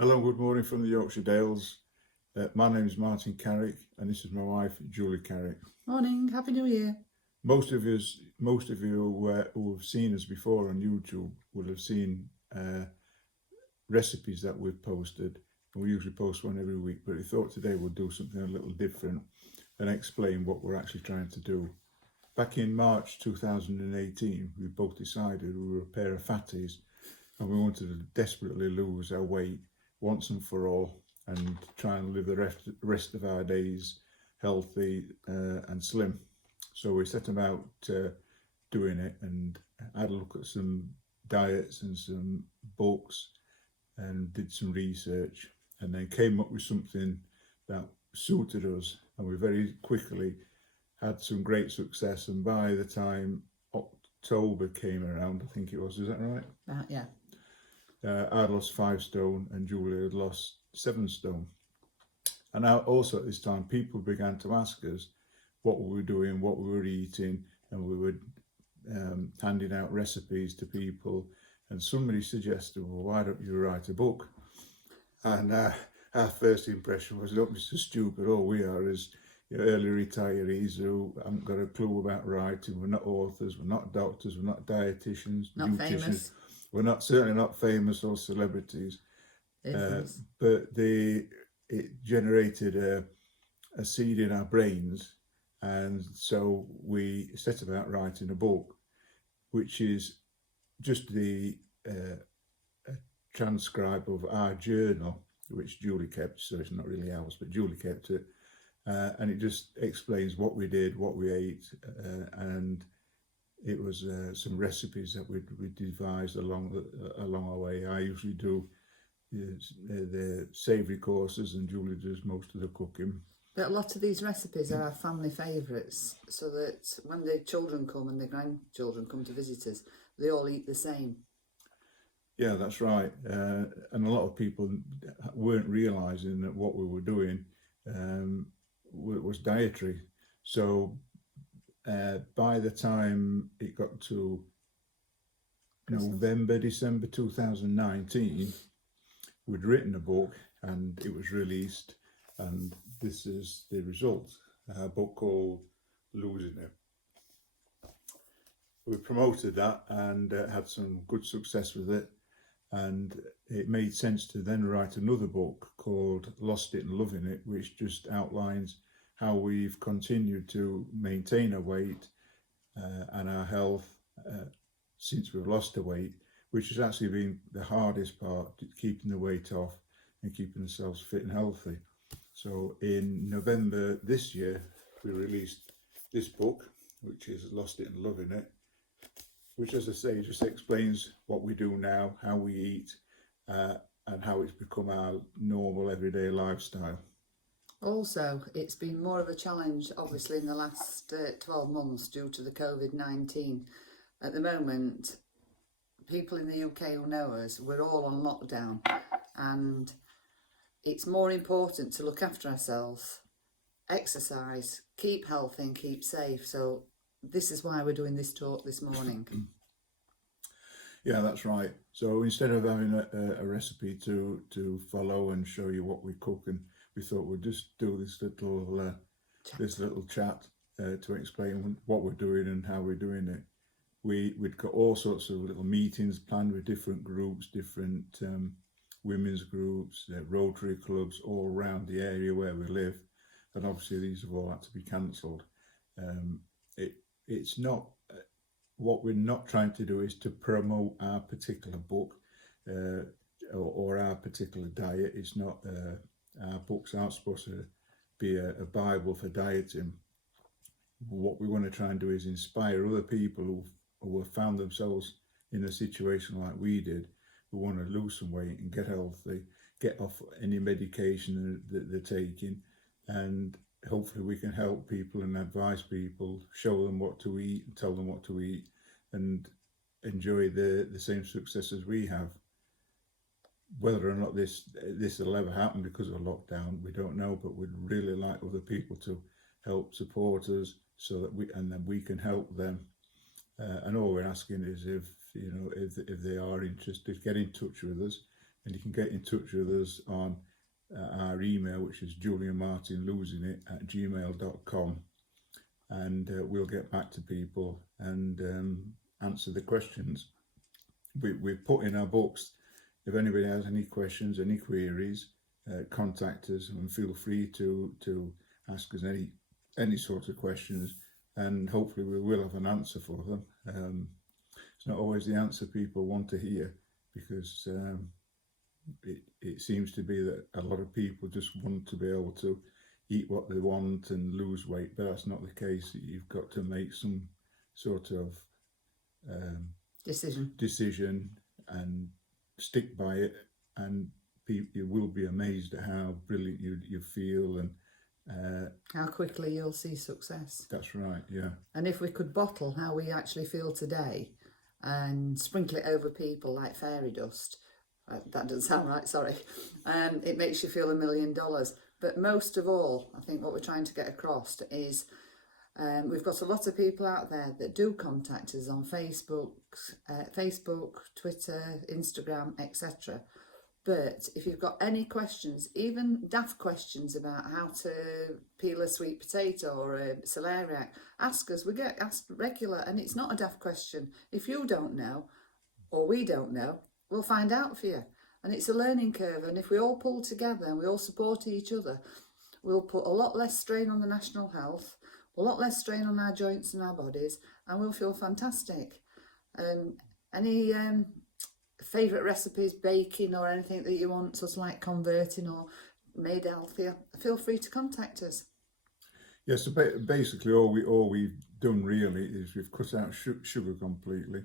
Hello, good morning from the Yorkshire Dales. My name is Martin Carrick, and this is my wife, Julie Carrick. Morning, Happy New Year. Most of you who have seen us before on YouTube will have seen recipes that we've posted. And we usually post one every week, but we thought today we'll do something a little different and explain what we're actually trying to do. Back in March 2018, we both decided we were a pair of fatties and we wanted to desperately lose our weight once and for all and try and live the rest of our days healthy and slim. So we set about doing it and had a look at some diets and some books and did some research and then came up with something that suited us, and we very quickly had some great success. And by the time October came around, I think it was, is that right? Yeah. I'd lost 5 stone and Julie had lost 7 stone. And also at this time, people began to ask us what we were doing, what we were eating, and we were handing out recipes to people. And somebody suggested, well, why don't you write a book? And our first impression was, don't be so stupid. All we are is early retirees who haven't got a clue about writing. We're not authors, we're not doctors, we're not dietitians, Not famous. We're certainly not famous or celebrities. But it generated a seed in our brains, and so we set about writing a book, which is just a transcribe of our journal, which Julie kept. So it's not really ours, but Julie kept it, and it just explains what we did, what we ate, and it was some recipes that we devised along our way. I usually do the savoury courses and Julie does most of the cooking. But a lot of these recipes are our family favourites, so that when the children come and the grandchildren come to visit us, they all eat the same. Yeah, that's right. And a lot of people weren't realising that what we were doing was dietary. So by the time it got to November, December 2019, we'd written a book and it was released, and this is the result. A book called Losing It. We promoted that and had some good success with it, and it made sense to then write another book called Lost It and Loving It, which just outlines how we've continued to maintain our weight and our health since we've lost the weight, which has actually been the hardest part, keeping the weight off and keeping ourselves fit and healthy. So in November this year, we released this book, which is Lost It and Loving It, which, as I say, just explains what we do now, how we eat, and how it's become our normal everyday lifestyle. Also, it's been more of a challenge, obviously, in the last 12 months due to the COVID-19. At the moment, people in the UK who know us, we're all on lockdown, and it's more important to look after ourselves, exercise, keep healthy and keep safe. So this is why we're doing this talk this morning. Yeah, that's right. So instead of having a recipe to follow and show you what we cook, and we thought we'd just do this little chat to explain what we're doing and how we're doing it. We'd got all sorts of little meetings planned with different groups, different women's groups, Rotary clubs all around the area where we live, and obviously these have all had to be cancelled. It's not what we're not trying to do is to promote our particular book or our particular diet. It's not our books aren't supposed to be a Bible for dieting. What we want to try and do is inspire other people who have found themselves in a situation like we did, who want to lose some weight and get healthy, get off any medication that they're taking, and hopefully we can help people and advise people, show them what to eat, tell them what to eat, and enjoy the same success as we have. Whether or not this will ever happen because of lockdown, we don't know, but we'd really like other people to help support us so that then we can help them. And all we're asking is if they are interested, get in touch with us. and you can get in touch with us on our email, which is julianmartinlosinit@gmail.com, and we'll get back to people and answer the questions. We've put in our books, if anybody has any questions, any queries, contact us, and feel free to ask us any sort of questions, and hopefully we will have an answer for them. It's not always the answer people want to hear, because it seems to be that a lot of people just want to be able to eat what they want and lose weight, but that's not the case. You've got to make some sort of decision and stick by it, and you will be amazed at how brilliant you feel, and how quickly you'll see success. That's right, yeah. And if we could bottle how we actually feel today and sprinkle it over people like fairy dust, that doesn't sound right, sorry, it makes you feel $1 million. But most of all, I think what we're trying to get across is we've got a lot of people out there that do contact us on Facebook, Twitter, Instagram, etc. But if you've got any questions, even daft questions about how to peel a sweet potato or a celeriac, ask us. We get asked regular, and it's not a daft question. If you don't know, or we don't know, we'll find out for you. And it's a learning curve, and if we all pull together and we all support each other, we'll put a lot less strain on the national health, a lot less strain on our joints and our bodies, and we'll feel fantastic. Any favourite recipes, baking or anything that you want sort of like converting or made healthier, feel free to contact us. Yeah, so basically all we've done really is we've cut out sugar completely.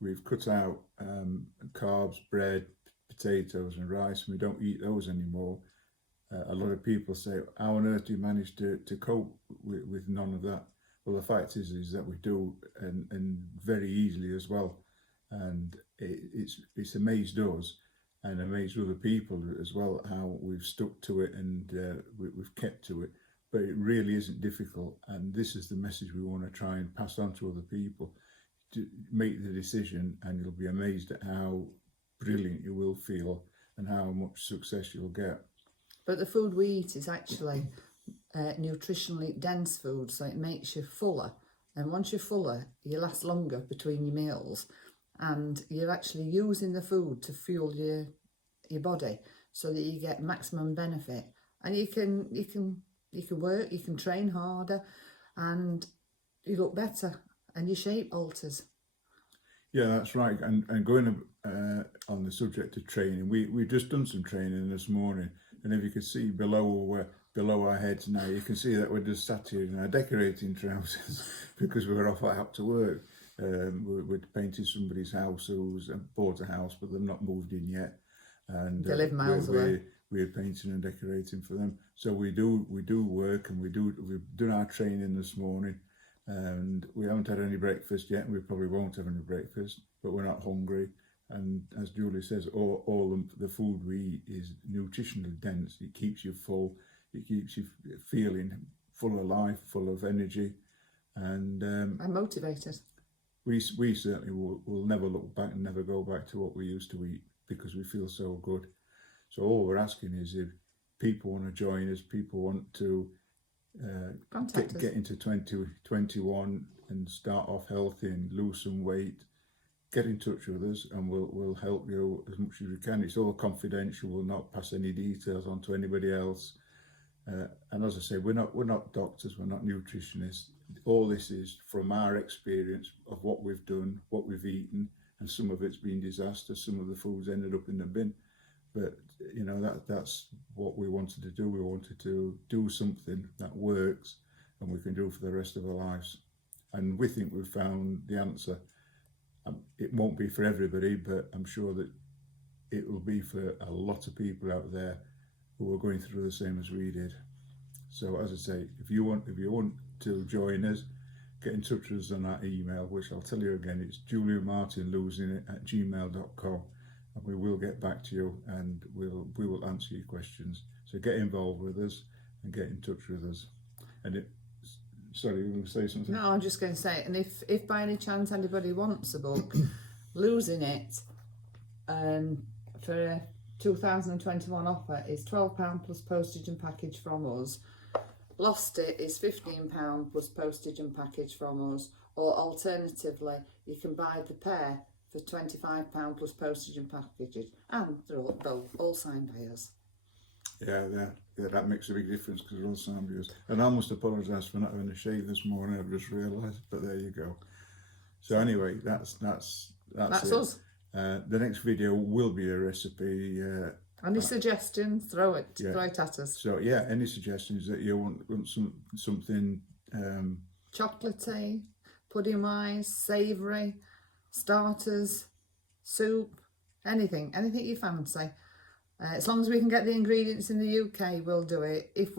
We've cut out carbs, bread, potatoes and rice, and we don't eat those anymore. A lot of people say, how on earth do you manage to cope with none of that? Well, the fact is that we do, and very easily as well. And it's amazed us and amazed other people as well how we've stuck to it, and we've kept to it. But it really isn't difficult, and this is the message we want to try and pass on to other people. To make the decision, and you'll be amazed at how brilliant you will feel and how much success you'll get. But the food we eat is actually nutritionally dense food, so it makes you fuller, and once you're fuller you last longer between your meals, and you're actually using the food to fuel your body so that you get maximum benefit, and you can work, you can train harder, and you look better and your shape alters. Yeah, that's right. And going on the subject of training, we've just done some training this morning, and if you could see below our heads now, you can see that we're just sat here in our decorating trousers because we were off out to work. We'd painted somebody's house who's bought a house, but they've not moved in yet, and they live miles away. We're painting and decorating for them. So we do work, and we've done our training this morning, and we haven't had any breakfast yet, and we probably won't have any breakfast, but we're not hungry. And as Julie says, all the food we eat is nutritionally dense. It keeps you full, it keeps you feeling full of life, full of energy, and motivated. We certainly will never look back and never go back to what we used to eat, because we feel so good. So all we're asking is, if people want to join us, people want to get into 2021 and start off healthy and lose some weight, get in touch with us, and we'll help you as much as we can. It's all confidential. We'll not pass any details on to anybody else. And as I say, we're not doctors, we're not nutritionists. All this is from our experience of what we've done, what we've eaten, and some of it's been disaster. Some of the food's ended up in the bin. But you know, that's what we wanted to do. We wanted to do something that works and we can do for the rest of our lives. And we think we've found the answer. It won't be for everybody, but I'm sure that it will be for a lot of people out there who are going through the same as we did. So as I say, if you want to join us, get in touch with us on that email, which I'll tell you again, it's julianmartinlosinit@gmail.com, and we will get back to you, and we will answer your questions. So get involved with us and get in touch with us. And sorry, you were going to say something? No, I'm just going to say, and if by any chance anybody wants a book, Losing It, for 2021 offer is £12 plus postage and package from us. Lost It is £15 plus postage and package from us. Or alternatively, you can buy the pair for £25 plus postage and packaging, and they're all signed by us. Yeah, that makes a big difference because we're all sound viewers. And I must apologise for not having a shave this morning. I've just realised, but there you go. So anyway, that's it. us. The next video will be a recipe. Any suggestions? Throw it at us. So yeah, any suggestions that you want something chocolatey, pudding wise, savoury, starters, soup, anything you fancy. As long as we can get the ingredients in the UK, we'll do it. If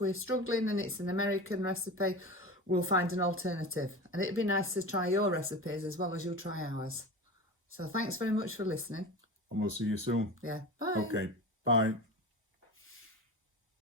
we're struggling and it's an American recipe, we'll find an alternative. And it'd be nice to try your recipes as well as you'll try ours. So thanks very much for listening. And we'll see you soon. Yeah, bye. Okay, bye.